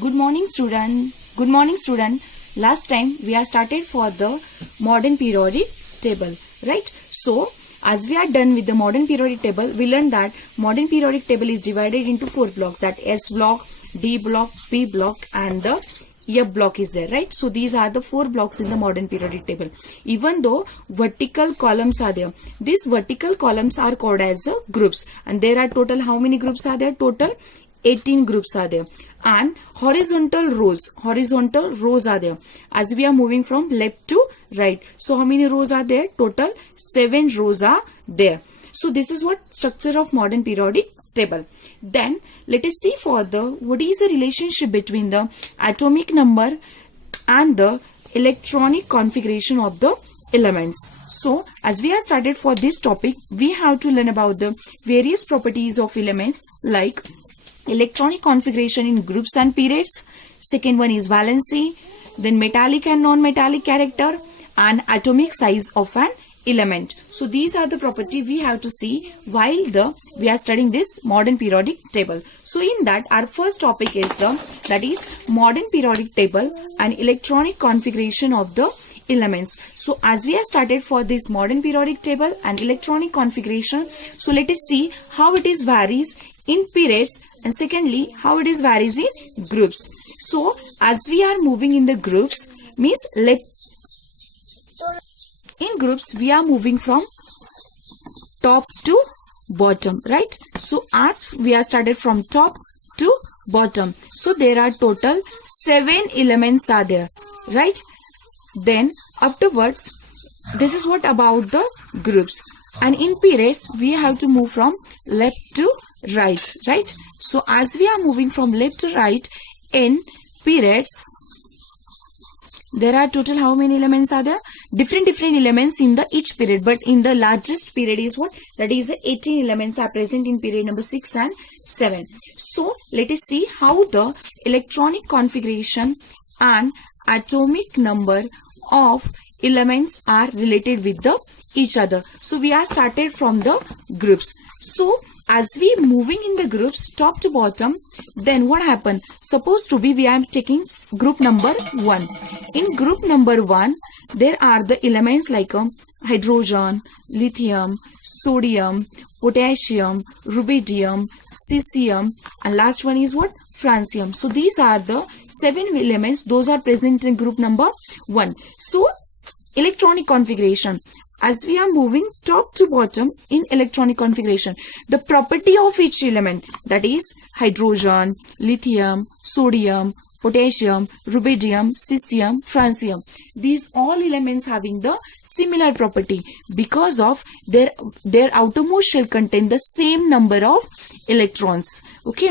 Good morning, student. Good morning, student. Last time we are started for the modern periodic table, right? So, as we are done with the modern periodic table, we learned that modern periodic table is divided into 4 blocks, that S block, D block, P block, and the F block is there, right? So these are the 4 blocks in the modern periodic table. Even though vertical columns are there, these vertical columns are called as groups, and there are total how many groups are there? Total 18 groups are there. And horizontal rows are there as we are moving from left to right. So how many rows are there? Total 7 rows are there. So this is what structure of modern periodic table. Then let us see further what is the relationship between the atomic number and the electronic configuration of the elements. So as we have started for this topic, we have to learn about the various properties of elements like electronic configuration in groups and periods. Second one is valency, then metallic and non-metallic character, and atomic size of an element. So these are the property we have to see while we are studying this modern periodic table. So in that, our first topic is that is modern periodic table and electronic configuration of the elements. So as we have started for this modern periodic table and electronic configuration, so let us see how it is varies in periods, and secondly how it is varies in groups. So as we are moving in the groups, means in groups we are moving from top to bottom, right? So as we are started from top to bottom, so there are total 7 elements are there, right? Then afterwards, this is what about the groups, and in periods we have to move from left to right, right? So as we are moving from left to right in periods, there are total how many elements are there? Different elements in the each period, but in the largest period is what? That is 18 elements are present in period number 6 and 7. So let us see how the electronic configuration and atomic number of elements are related with each other. So we are started from the groups. So as we moving in the groups top to bottom, then what happened? Supposed to be we are taking group number 1. In group number 1, there are the elements like hydrogen, lithium, sodium, potassium, rubidium, cesium, and last one is what? Francium. So these are the 7 elements, those are present in group number 1. So electronic configuration, as we are moving top to bottom in electronic configuration, the property of each element, that is hydrogen, lithium, sodium, potassium, rubidium, cesium, francium, these all elements having the similar property because of their outermost shell contain the same number of electrons. Okay.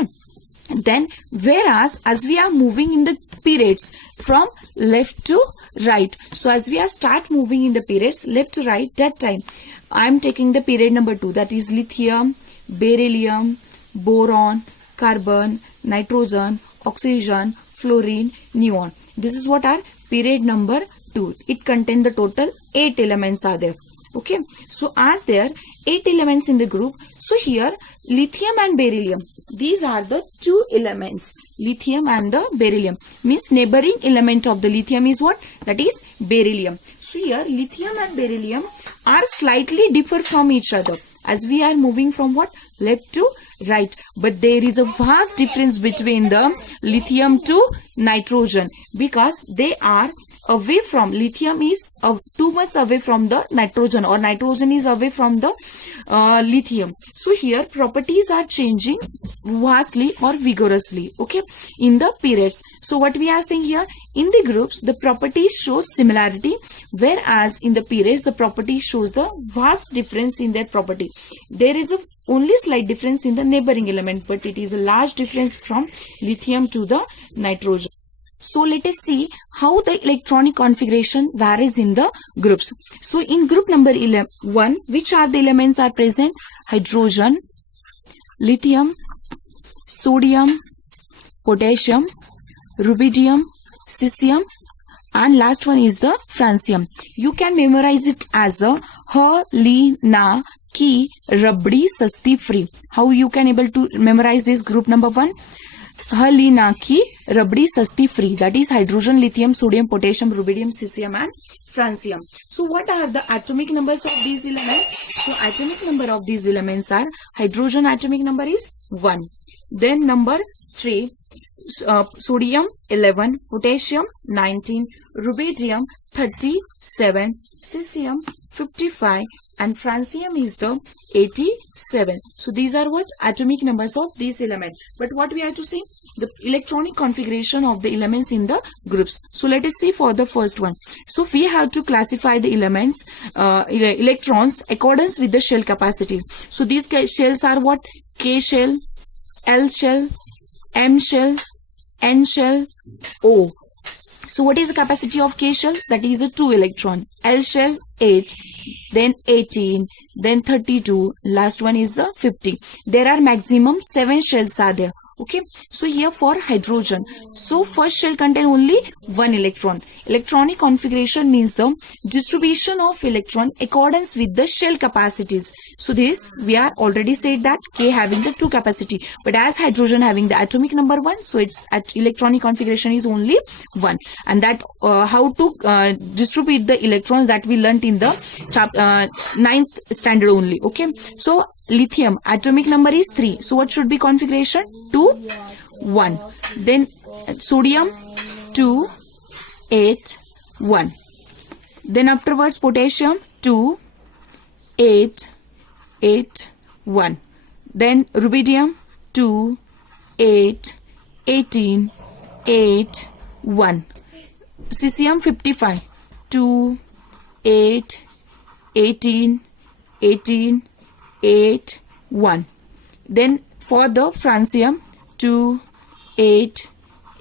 Then whereas as we are moving in the periods from left to right, so as we are start moving in the periods left to right, that time I am taking the period number 2, that is lithium, beryllium, boron, carbon, nitrogen, oxygen, fluorine, neon. This is what are period number 2. It contains the total 8 elements are there. Okay. So as there 8 elements in the group, so here lithium and beryllium, these are the 2 elements. Lithium and the beryllium means neighboring element of the lithium is what? That is beryllium. So here lithium and beryllium are slightly differ from each other as we are moving from what? Left to right. But there is a vast difference between the lithium to nitrogen because they are away from, lithium is too much away from the nitrogen, or nitrogen is away from the lithium. So here properties are changing vastly or vigorously, okay, in the periods. So what we are saying here, in the groups the properties shows similarity, whereas in the periods the property shows the vast difference in their property. There is a only slight difference in the neighboring element, but it is a large difference from lithium to the nitrogen. So let us see how the electronic configuration varies in the groups. So in group number 1, which are the elements are present? Hydrogen, lithium, sodium, potassium, rubidium, cesium, and last one is the francium. You can memorize it as a ha, li, na, ki, rabdi, sasti, free. How you can able to memorize this group number 1? Leena की रबड़ी सस्ती free, that is hydrogen, lithium, sodium, potassium, rubidium, cesium and francium. So what are the atomic numbers of these elements? So atomic number of these elements are hydrogen atomic number is 1. Then number 3, sodium 11, potassium 19, rubidium 37, cesium 55 and francium is the 87. So these are what atomic numbers of these elements. But what we have to see? The electronic configuration of the elements in the groups. So let us see for the first one. So we have to classify the elements, electrons accordance with the shell capacity. So these shells are what? K shell, L shell, M shell, N shell, O. So what is the capacity of K shell? That is a 2 electron. L shell 8, then 18, then 32, last one is the 50. There are maximum 7 shells are there. Okay, so here for hydrogen, so first shell contain only 1 electron. Electronic configuration means the distribution of electron accordance with the shell capacities. So this we are already said that K having the 2 capacity, but as hydrogen having the atomic number 1, so its electronic configuration is only 1. And that how to distribute the electrons, that we learnt in the 9th standard only. Okay, so lithium atomic number is 3, so what should be configuration? 2, 1. Then sodium 2, 8, 1. Then afterwards potassium 2, 8, 8, 1. Then rubidium 2, 8, 18, 8, 1. Cesium 55 2, 8, 18, 18, 8, 1. Then for the francium 2, 8,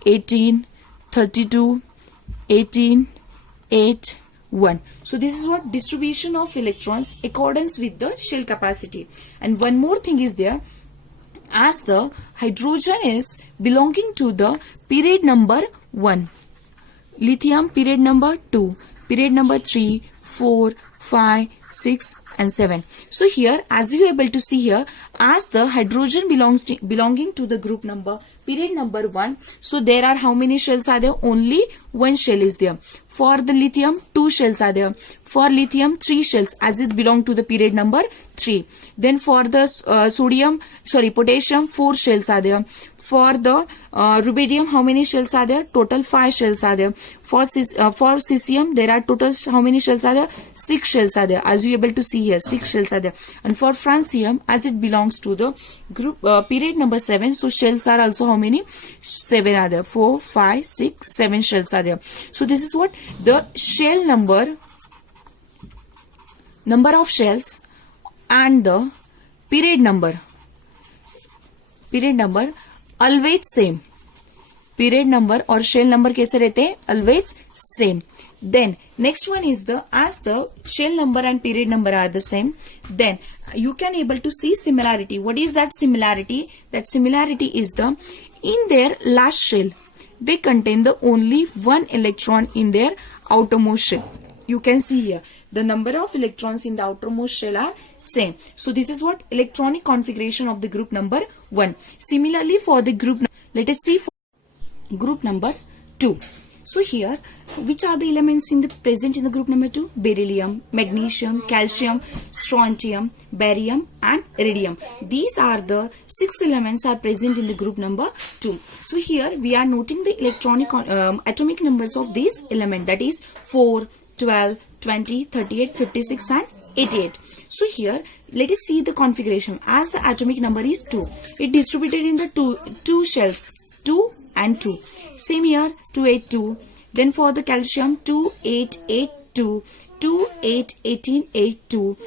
18, 32, 18, 8, 1. So this is what distribution of electrons accordance with the shell capacity. And one more thing is there, as the hydrogen is belonging to the period number 1, lithium period number 2, period number 3, 4, 5, 6 and 7. So here, as you are able to see here, as the hydrogen belonging to the group number period number 1, so there are how many shells are there? Only 1 shell is there. For the lithium 2 shells are there. For lithium 3 shells, as it belong to the period number 3. Then for the potassium 4 shells are there. For the rubidium, how many shells are there? Total 5 shells are there. For cesium, there are total how many shells are there? 6 shells are there. As you are able to see here, 6 shells are there. And for francium, as it belongs to the group period number 7, so shells are also how many? 7 are there. 4, 5, 6, 7 shells are there. So this is what the shell number of shells and the period number always same. Period number or shell number कैसे रहते हैं? Always same. Then next one is the, as the shell number and period number are the same, then you can able to see similarity. What is that similarity? That similarity is the, in their last shell they contain the only 1 electron in their outermost shell. You can see here the number of electrons in the outermost shell are same. So this is what electronic configuration of the group number 1. Similarly for the group, let us see for group number 2. So here, which are the elements present in the group number 2? Beryllium, magnesium, calcium, strontium, barium and iridium. These are the 6 elements are present in the group number 2. So here we are noting the electronic atomic numbers of these elements, that is 4, 12, 20, 38, 56 and 88. So here let us see the configuration. As the atomic number is 2, it distributed in the two shells, 2 and 2. Same here, 2, 8, 2. Then for the calcium, 2, 8, 8, 2. 2, 8, 18, 8, 2.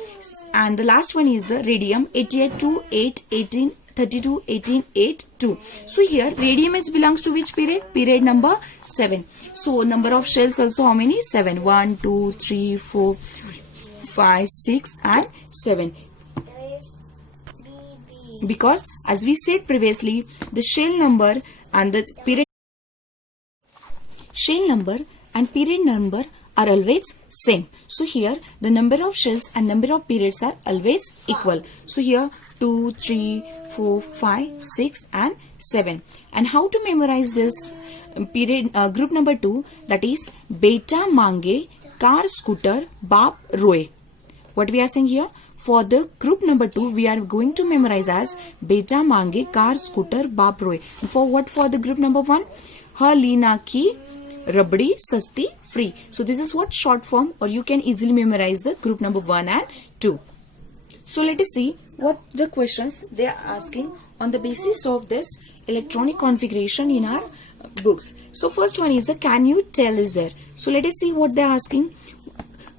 And the last one is the radium, 88, 2, 8, 18, 32, 18, 8, 2. So here radium is belongs to which period? Period number 7. So number of shells also how many? 7. 1, 2, 3, 4, 5, 6 and 7. Because as we said previously, the shell number and the period number are always same. So here the number of shells and number of periods are always equal. So here 2, 3, 4, 5, 6 and 7. And how to memorize this period group number 2, that is beta mange car scooter baap roe. What we are saying here, for the group number 2 we are going to memorize as beta mange car scooter baap roe. And for what, for the group number 1, Halina ki rabdi sasti free. So this is what short form, or you can easily memorize the group number 1 and 2. So let us see what the questions they are asking on the basis of this electronic configuration in our books. So first one is the can you tell is there. So let us see what they are asking.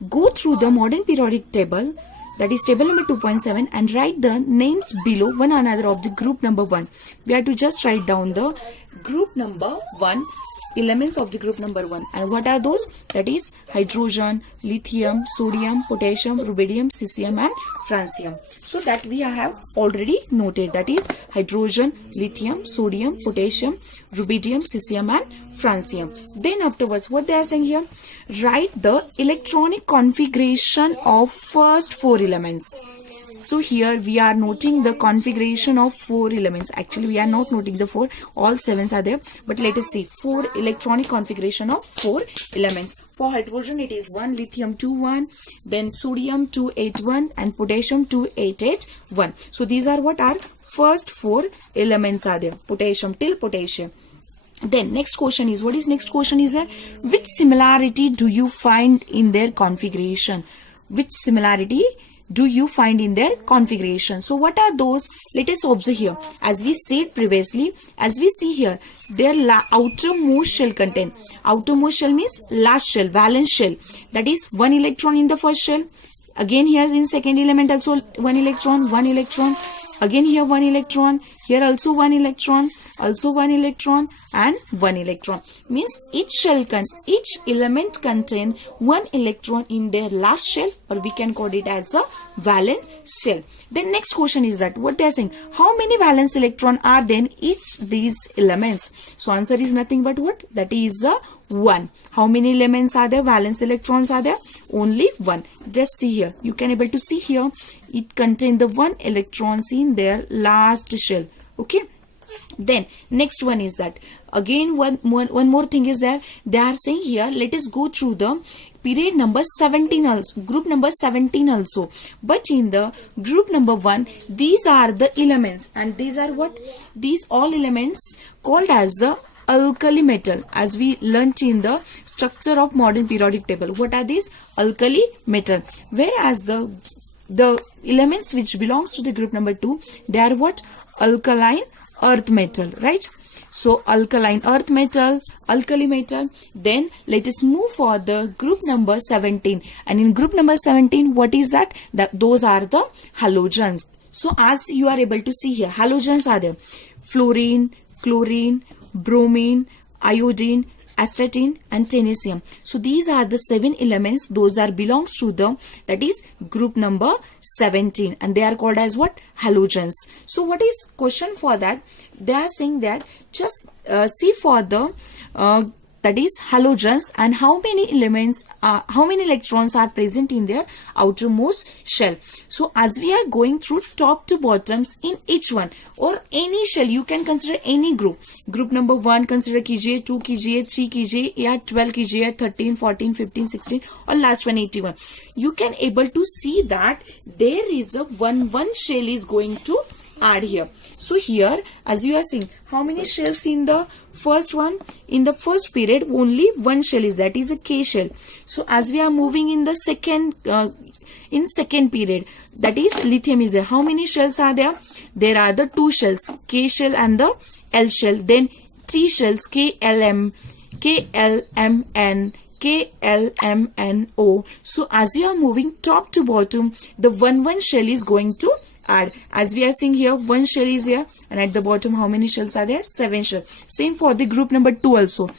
Go through the modern periodic table, that is table number 2.7, and write the names below one another of the group number 1. We have to just write down the group number 1, elements of the group number 1. And what are those? That is hydrogen, lithium, sodium, potassium, rubidium, cesium and francium. So that we have already noted, that is hydrogen, lithium, sodium, potassium, rubidium, cesium and francium. Then afterwards what they are saying here, write the electronic configuration of first 4 elements. So here we are noting the configuration of 4 elements. Actually we are not noting the 4, all 7s are there, but let us see 4 electronic configuration of 4 elements. For hydrogen it is 1, lithium 2, 1, then sodium 2, 8, 1 and potassium 2, 8, 8, 1. So these are what our first 4 elements are there, potassium till potassium. Then next question is, what is next question is there? Which similarity do you find in their configuration? Which similarity do you find in their configuration? So what are those? Let us observe here. As we said previously, as we see here, their outermost shell content. Outermost shell means last shell, valence shell. That is 1 electron in the first shell. Again here in second element also 1 electron, 1 electron. Again here 1 electron. Here also 1 electron, also 1 electron and 1 electron. Means each element contain 1 electron in their last shell, or we can call it as a valence shell. Then next question is that what they are saying, how many valence electron are there in each these elements? So answer is nothing but what? That is 1. How many elements are there? Valence electrons are there? Only 1. Just see here. You can able to see here. It contains the 1 electrons in their last shell. Okay. Then next one is that again one more thing is there. They are saying here, let us go through the period number 17 also, group number 17 also. But in the group number 1, these are the elements, and these are what? These all elements called as the alkali metal, as we learnt in the structure of modern periodic table. What are these? Alkali metal. Whereas the elements which belongs to the group number 2, they are what? Alkaline earth metal, right? So alkaline earth metal, alkali metal. Then let us move for the group number 17. And in group number 17, what is that? Those are the halogens. So as you are able to see here, halogens are there: fluorine, chlorine, bromine, iodine, astatine and technetium. So these are the 7 elements. Those are belongs to the, that is group number 17, and they are called as what? Halogens. So what is question for that? They are saying that just see for the that is halogens, and how many elements how many electrons are present in their outermost shell. So as we are going through top to bottoms in each one, or any shell, you can consider any group number 1 consider कीजिए, 2 कीजिए, 3 कीजिए, या 12 कीजिए, 13, 14, 15, 16 or last one 81. You can able to see that there is a one shell is going to add here. So here as you are seeing, how many shells in the first one? In the first period only 1 shell is, that is a K shell. So as we are moving in the second period, that is lithium is there. How many shells are there? There are the 2 shells, K shell and the L shell. Then 3 shells, KLM, KLMN, KLMNO. So as you are moving top to bottom, the one shell is going to add. As we are seeing here, 1 shell is here, and at the bottom how many shells are there? 7 shells. Same for the group number 2 also.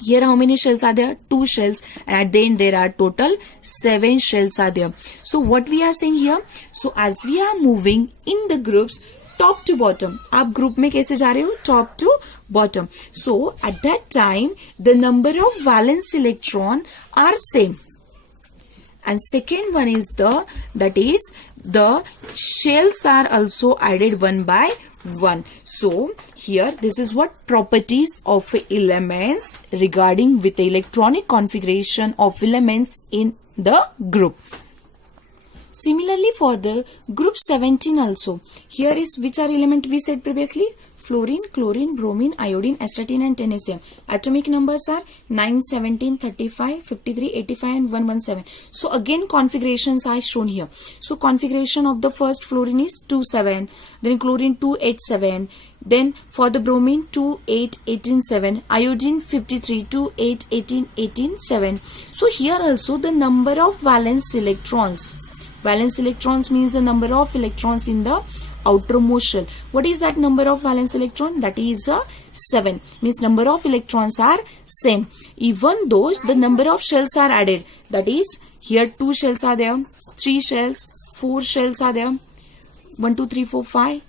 Here how many shells are there? 2 shells, and then there are total 7 shells are there. So what we are saying here, so as we are moving in the groups top to bottom, आप group में कैसे जा रहे हो? Top to bottom. So at that time the number of valence electron are same. and second one is the shells are also added one by one. So here this is what properties of elements regarding with the electronic configuration of elements in the group. Similarly for the group 17 also, here is which are element we said previously: fluorine, chlorine, bromine, iodine, astatine and tennessine. Atomic numbers are 9, 17, 35, 53, 85 and 117. So again configurations are shown here. So configuration of the first fluorine is 27, then chlorine 287, then for the bromine 28, 18, 7, iodine 53, 28, 18, 18, 7. So here also the number of valence electrons. Valence electrons means the number of electrons in the outermost shell. What is that number of valence electron? That is 7. Means number of electrons are same. Even though the number of shells are added. That is, here 2 shells are there, 3 shells, 4 shells are there, 1, 2, 3, 4, 5.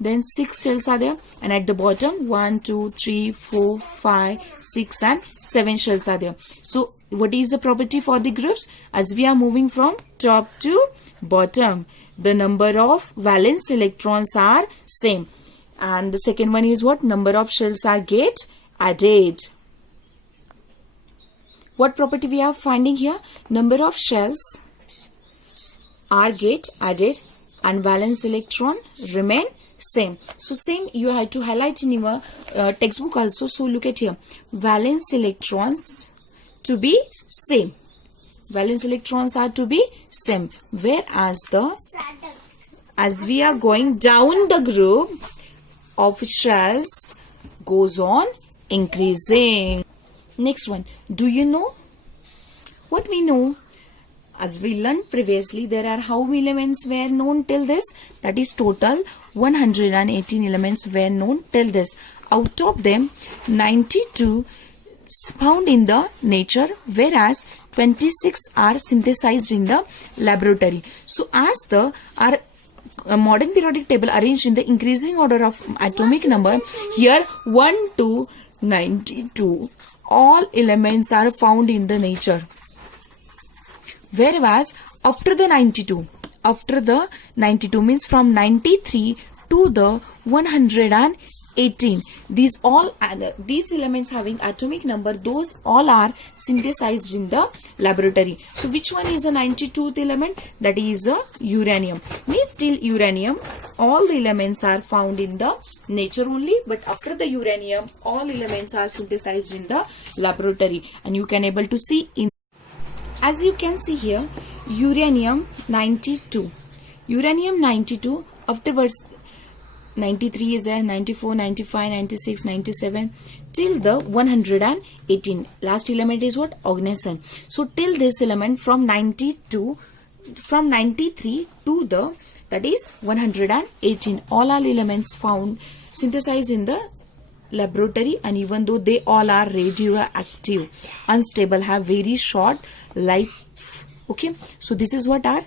Then 6 shells are there, and at the bottom 1, 2, 3, 4, 5, 6 and 7 shells are there. So what is the property for the groups? As we are moving from top to bottom, the number of valence electrons are same. And the second one is what? Number of shells are get added. What property we are finding here? Number of shells are get added and valence electron remain same. So same you have to highlight in your textbook also. So look at here, valence electrons to be same. Valence electrons are to be same, whereas as we are going down the group of shells goes on increasing. Next one, do you know what we know? As we learned previously, there are how many elements were known till this? That is total 118 elements were known till this. Out of them, 92 found in the nature, whereas 26 are synthesized in the laboratory. So as our modern periodic table arranged in the increasing order of atomic number, here 1 to 92 all elements are found in the nature. Whereas after the 92 means from 93 to the 118, these elements having atomic number, those all are synthesized in the laboratory. So which one is the 92th element? That is uranium. Means till uranium all the elements are found in the nature only, but after the uranium all elements are synthesized in the laboratory, and you can able to see in, as you can see here, uranium 92. Uranium 92, afterwards 93 is there, 94, 95, 96, 97 till the 118. Last element is what? Oganesson. So till this element from 93 to the, that is 118, all elements found synthesized in the laboratory, and even though they all are radioactive, unstable, have very short life. Okay, so this is what are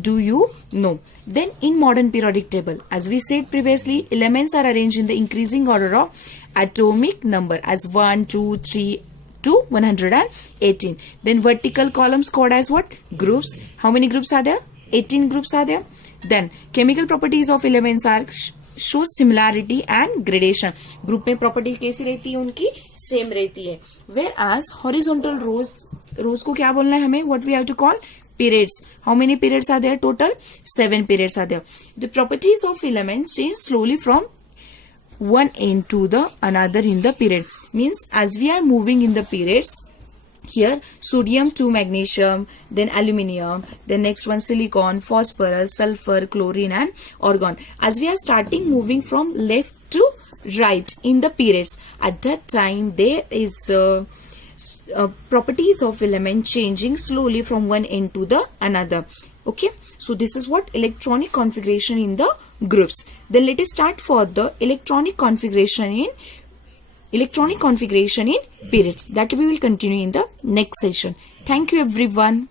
do you know. Then in modern periodic table, as we said previously, elements are arranged in the increasing order of atomic number as 1, 2, 3 to 118. Then vertical columns called as what? Groups. How many groups are there? 18 groups are there. Then chemical properties of elements are show similarity and gradation. Group में property कैसी रहती है उनकी? Same रहती है. Whereas horizontal rows को क्या बोलना है हमें? What we have to call? Periods. How many periods are there? Total 7 periods are there. The properties of elements change slowly from one end to the another in the period. Means as we are moving in the periods, here sodium to magnesium, then aluminium, then next one silicon, phosphorus, sulfur, chlorine and argon. As we are starting moving from left to right in the periods, at that time there is properties of element changing slowly from one end to the another. Okay, so this is what electronic configuration in the groups. Then let us start for the electronic configuration in periods. That we will continue in the next session. Thank you everyone.